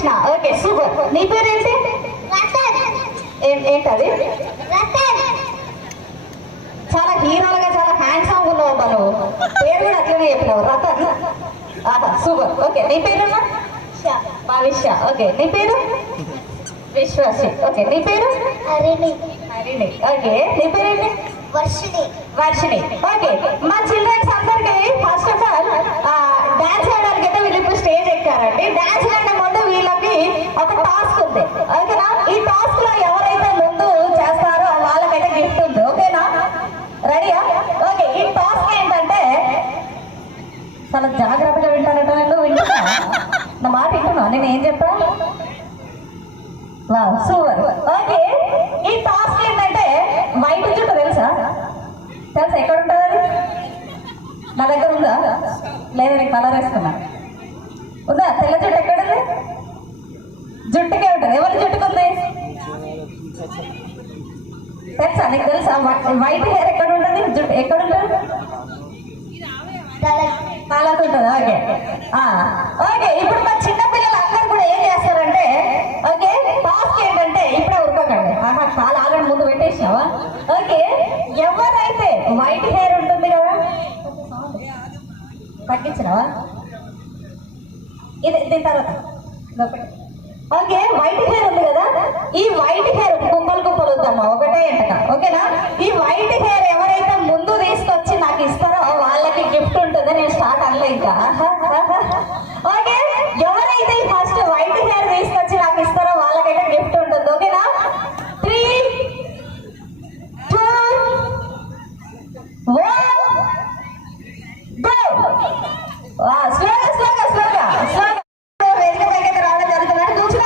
Balakrishna. Okay super. నీ పేరేంటి? ఏంటది? చాలా హీరోలుగా చాలా హ్యాండ్సమ్ ఉన్నావు బాను. పేరు కూడా అట్లనే చెప్పినావు, రతన్. సూపర్. ఓకే నీ పేరు? భవిష్య. ఓకే నీ పేరు? విశ్వాసి. ఓకే నీ పేరు? హరిణి. హరిణి. ఓకే నీ పేరేంటి? వర్షిణి. వర్షిణి. ఓకే మా చిల్డ్రన్స్ అందరికి ఫస్ట్ ఆఫ్ ఆల్ డాన్స్ చేయడానికి అయితే వీళ్ళు ఇప్పుడు స్టేజ్ ఎక్కారండి. డాన్స్ కంటే ముందు వీళ్ళకి ఒక టాస్క్ ఉంది, ఓకేనా? ఈ టాస్క్ లో ఎవరైతే ముందు చేస్తారో వాళ్ళకైతే గిఫ్ట్ ఉంది, ఓకేనా? రెడీయా? ఓకే ఈ టాస్క్ ఏంటంటే చాలా జాగ్రత్తగా వింటానట. నువ్వు వింటున్నా నా మాట వింటున్నా? నేను ఏం చెప్పా? సూపర్. ఓకే ఈ టాస్క్ ఏంటంటే వైట్ జుట్టు తెలుసా? ఎక్కడ ఉంటుంది అది? నా దగ్గర ఉందా? లేదా నేను కలర్ వేసుకున్నా? ఉందా? తెల్ల జుట్టు ఎక్కడుంది? జుట్టుకే ఉంటుంది. ఎవరి జుట్టుకుంది తెలుసా? నీకు తెలుసా వైట్ హెయిర్ ఎక్కడ ఉంటుంది? జుట్టు ఎక్కడ ఉంటుంది? తలకు ఉంటుంది. ఓకే ఓకే ఇప్పుడు మా చిన్న పిల్లలు అందరూ కూడా ఏం చేస్తారంటే, ఓకే టాస్క్ ఏంటంటే ఇప్పుడే ఉరకండి. చాలా ఆల్రెడీ ముందు పెట్టేసినావా? ఓకే ఎవరైతే వైట్ హెయిర్ ఉంటుంది కదా, తగ్గించినావా? దీని తర్వాత ఓకే వైట్ హెయిర్ ఉంది కదా, ఈ వైట్ హెయిర్ కుప్పలు కుప్పలు వద్దమ్మా, ఒకటే ఎంటక, ఓకేనా? ఈ వైట్ హెయిర్ ఎవరైతే ముందు తీసుకొచ్చి నాకు ఇస్తారో వాళ్ళకి గిఫ్ట్ ఉంటుంది. నేను స్టార్ట్ అనలే ఇంకా. ఓకే ఎవరైతే ఫస్ట్ వైట్ హెయిర్ తీసుకొచ్చి నాకు ఇస్తారో వాళ్ళకైతే గిఫ్ట్ ఉంటుంది, ఓకేనా? 3, 2, 1 గో. స్లోగా స్లోగా స్లోగా స్లోగా వేదిక పైకి రావడం జరుగుతున్నారు. చూసిన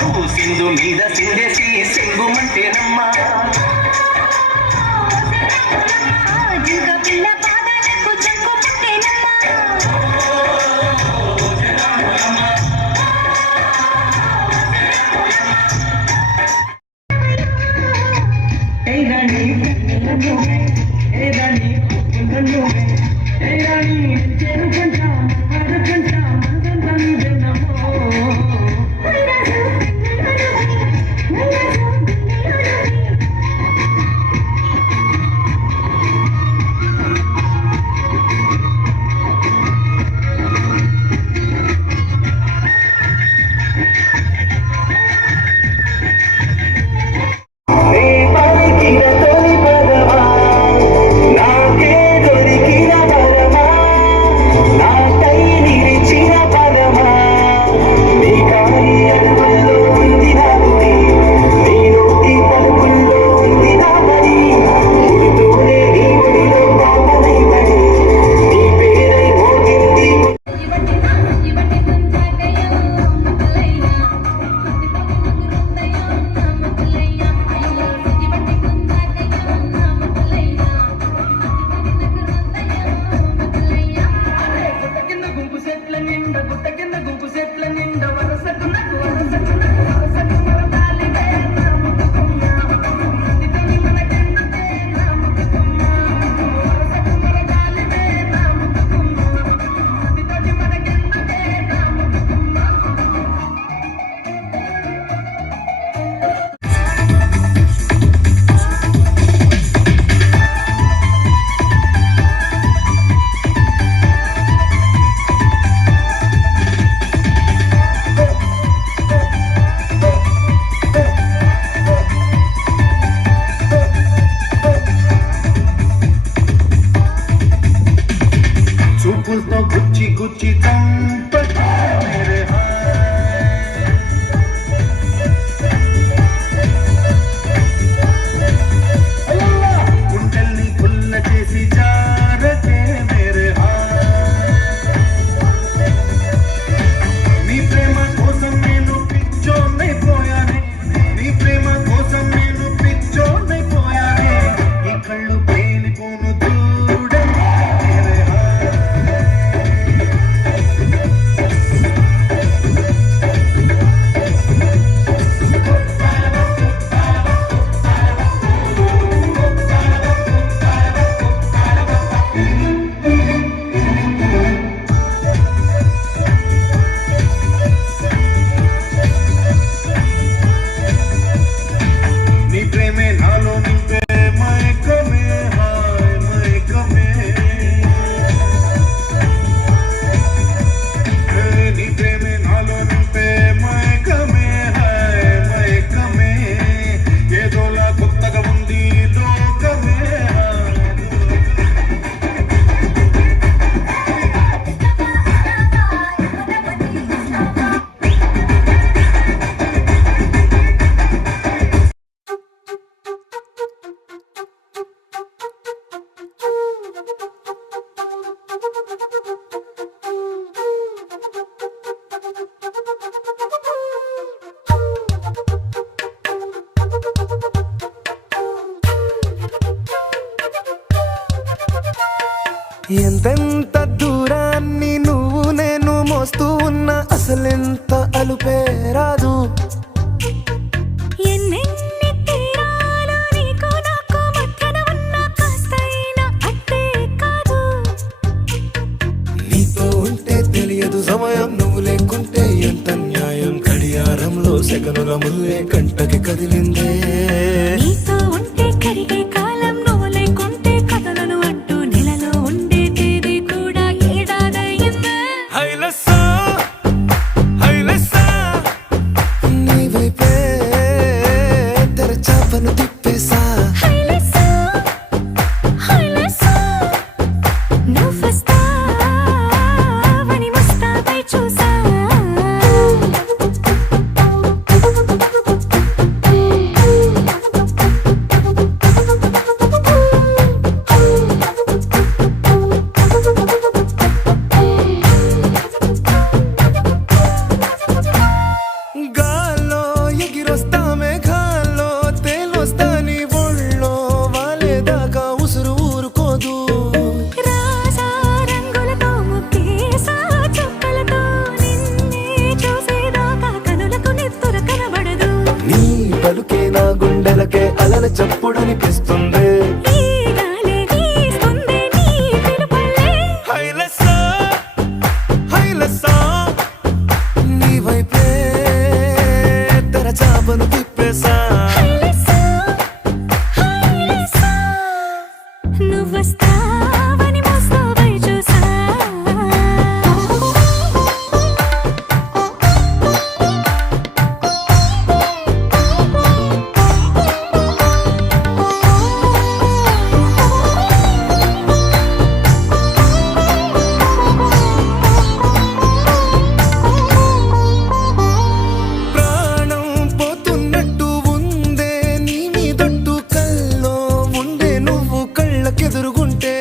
నువ్వు సింధు మీద సింధేసి సెంగుమంటేనమ్మా చూపులతో గుచ్చి గుచ్చి గుండెల్ని పుల్ల చేసి జారతే మేరే నీ ప్రేమ కోసం నేను పిచ్చోనైపోయానే నీ ప్రేమ కోసం నేను పిచ్చోనైపోయానే ఈ కళ్ళు పేలిపోను ఎంతెంత దూరాన్ని నువ్వు నేను మోస్తూ ఉన్నా అసలెంత అలుపే రాదు. ఎన్నెన్ని తీరాలు నీకు నాకు మధ్యన ఉన్న కాస్తైనా అట్టే కాదు. నీతో ఉంటే తెలియదు సమయం, నువ్వు లేకుంటే ఎంత న్యాయం. గడియారంలో సెకనుల ముల్లే కంటకి కదిలిందే. నీతో ఉంటే కరిగే కాలం, నువ్వు లేకుంటే కథలను అంటూ నెలలో ఉండే తేదీ కూడా ఏడాదయ్యిందే. హైలెస్సా హైలెస్సా నువ్వొస్తావని మోస్తావై చూసా ప్రాణం పోతున్నట్టు ఉందే నీ మీదొట్టు కల్లో ఉండే నువ్వు కళ్ళకెదురుగుంటే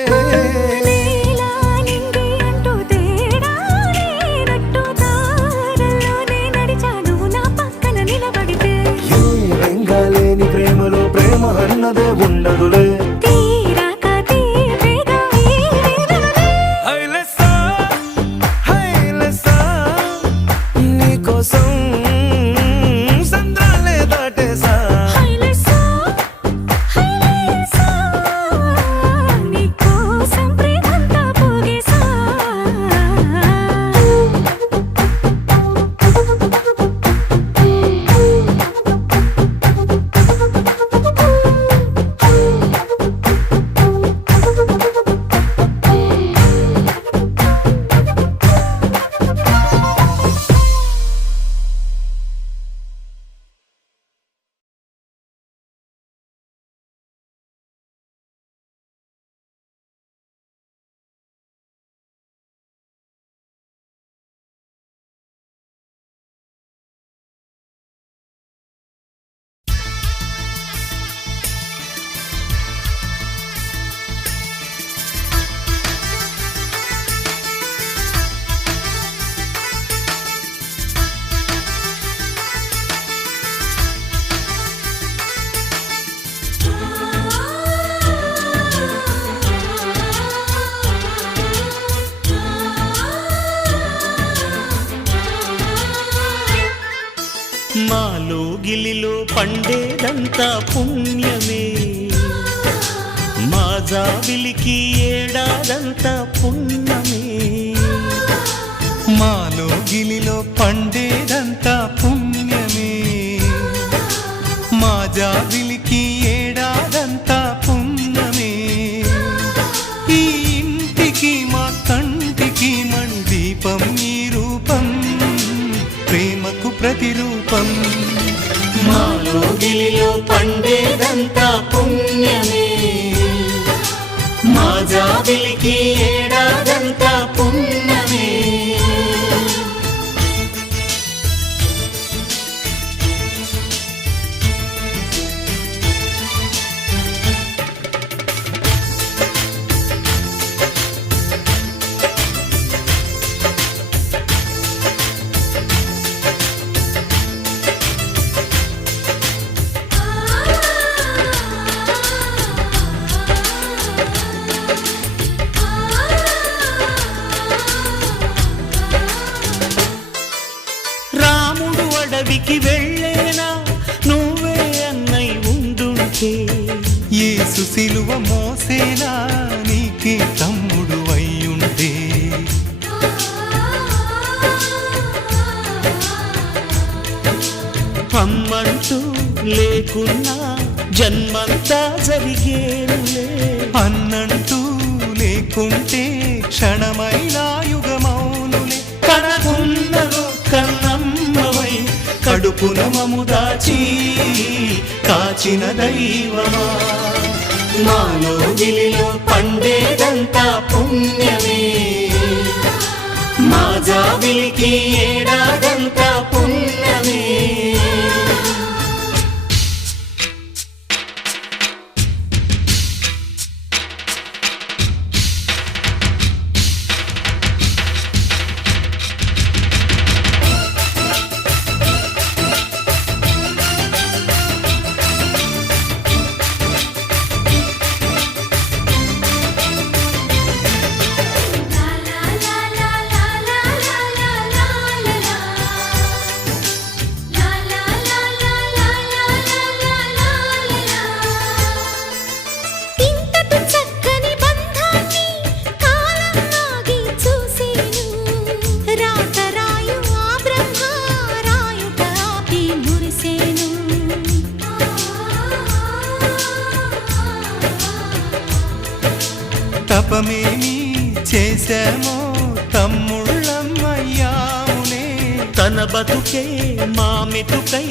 నీలా నింగి అంటూ తేడా లేనట్టు దారుల్లోనే నడిచా నువ్వు నా పక్కన నిలబడితే ఏ బెంగాలేని ప్రేమలో ప్రేమ అన్నదే ఉండదులే తీరాక తీరేగా ఈ వేదనలే హైలెస్సా హైలెస్సా నీకోసం సంద్రాలే దాటేసా హైలెస్సా హైలెస్సా నీకోసం ప్రేమంతా పోగేసా మాలో గిలిలో పండేదంతా పుణ్యమే మా జాబిలికి ఏడాదంతా పుణ్యమే మాలో గిలిలో పండేదంతా పుణ్యమే మా జాబిలికి ఏడాదంతా పుణ్యమే ఈ ఇంటికి మా కంటికి మణి దీపం ఈ రూపం ప్రేమకు ప్రతిరూపం మాలో గిలిలో పండేదంతా పుణ్యమే మా జాబిలికి ఏడాదంతా పుణ్యమే రాముడు అడవికి వెళ్ళేనా నువ్వే అన్నై ఉండుంటే యేసు సిలువ మోసేనా నీకే తమ్ముడు అయ్యుంటే అమ్మంటూ లేకున్నా జన్మంతా జరిగేనులే అన్నంటూ లేకుంటే క్షణమైనా యుగమౌనులే కనకున్నదో కన్నమ్మవై కడుపున మము దాచి కాచిన దైవమా మాలో గిలిలో పండేదంతా పుణ్యమే మా జాబిలికి ఏడాదంతా పుణ్యమే la la la la la la la la తపమేమి చేశామో తమ్ముళ్ళమ్మయ్యాములే తన బతుకే మా మెతుకై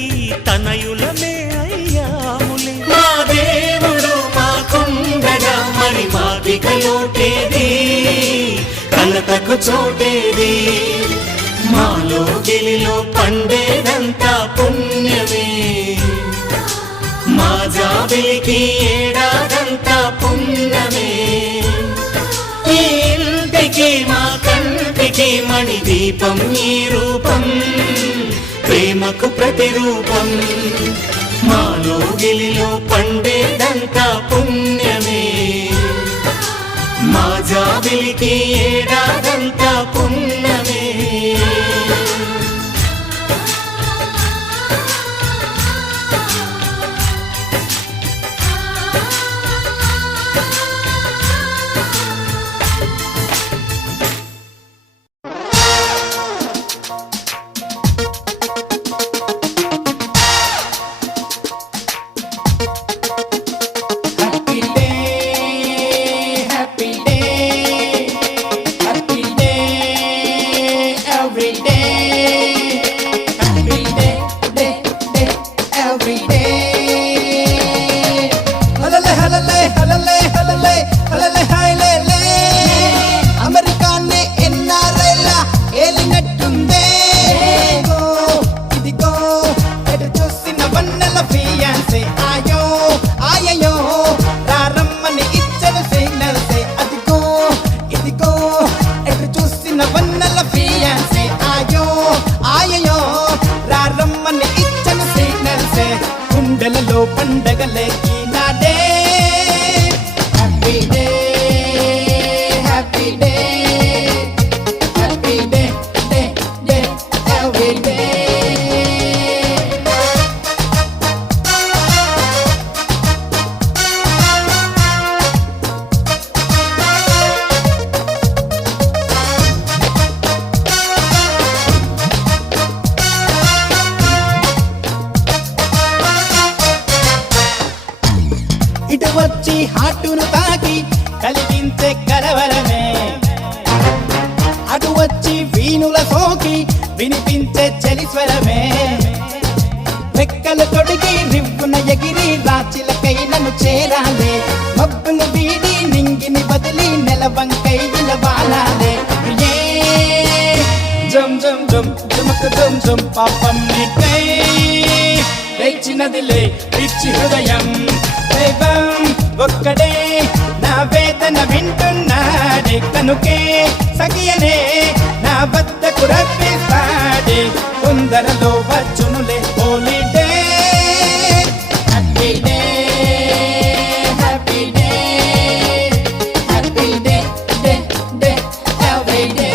తనయులమే అయ్యాములే మా దేవుడు మాకుండగా మరి మాకిక లోటేది కలతకు చోటేది మాలో గిలిలో పండేదంతా పుణ్యమే మా జాబిలికి ఏడాదంతా పుణ్యమే ఈ ఇంటికి మా కంటికి మణి దీపం ఈ రూపం ప్రేమకు ప్రతిరూపం మాలో గిలిలో పండేదంతా పుణ్యమే మా జాబిలికి ఏడాదంతా పుణ్యమే గుండెలలో పండగలే ఈనాడే happy day happy day happy day day day every day ఇటు వచ్చి హాటును తాకి కలిగించే కలవరమే అటు వచ్చి వీణుల సోకి వినిపించే చలిస్వరమే రెక్కలు తొడిగి రివ్వున ఎగిరి రాచిలకై నన్ను చేరాలే మబ్బును వీడి నింగిని బదిలి నెలవంకై విలవాలాలే జం జం జం జమక జం జం పాపం నీకై లేచినదిలే పిచ్చి హృదయం దైవం ఒక్కడే నా వేదన వింటున్నాడే కనుకే సఖియనే నా వద్దకు రప్పిస్తాడే తొందరలో వచ్చునులే holiday happy day happy day happy day day day every day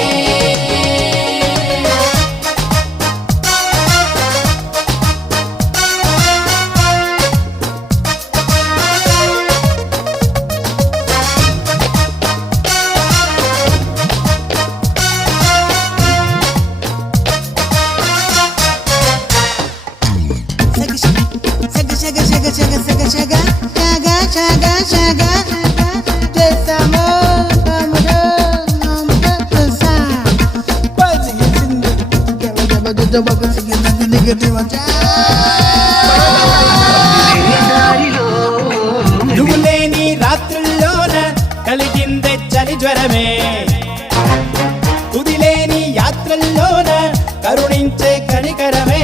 నువ్వు లేని రాత్రుల్లోన కలిగిందే చలి జ్వరమే తుదిలేని యాత్రల్లోన కరుణించే కనికరమే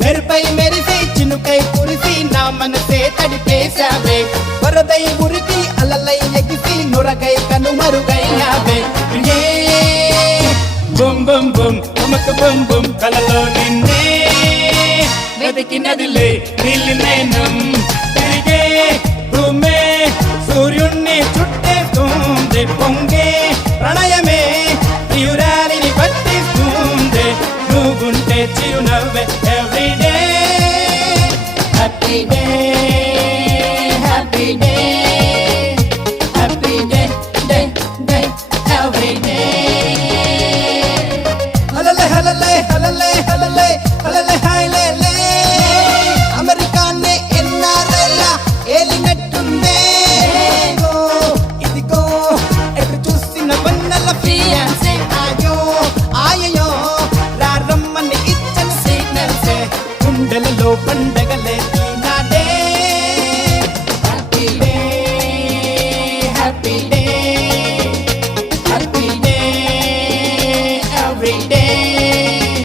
మెరుపై మెరిసి చినుకై కురిసి నా మనసే తడిపేశావే వరదై ఉరికి అలలై ఎగిసి నురగై కనుమరుగైనావే బుమ్ బుమ్ బుమ్ అమక బుమ్ బుమ్ కలలో నిన్నే వెతికినదిలే నీలి నయనం తిరిగే భూమే సూర్యుణ్ణి చుట్టేస్తుంది పొంగే ప్రణయమే ప్రియురాలిని పట్టిస్తుంది నువ్వుంటే చిరునవ్వే every day happy day happy day happy day day day every day హలలే హలలే హలలే హలలే హలలే హైలే అమెరికానే ఎన్నా every day.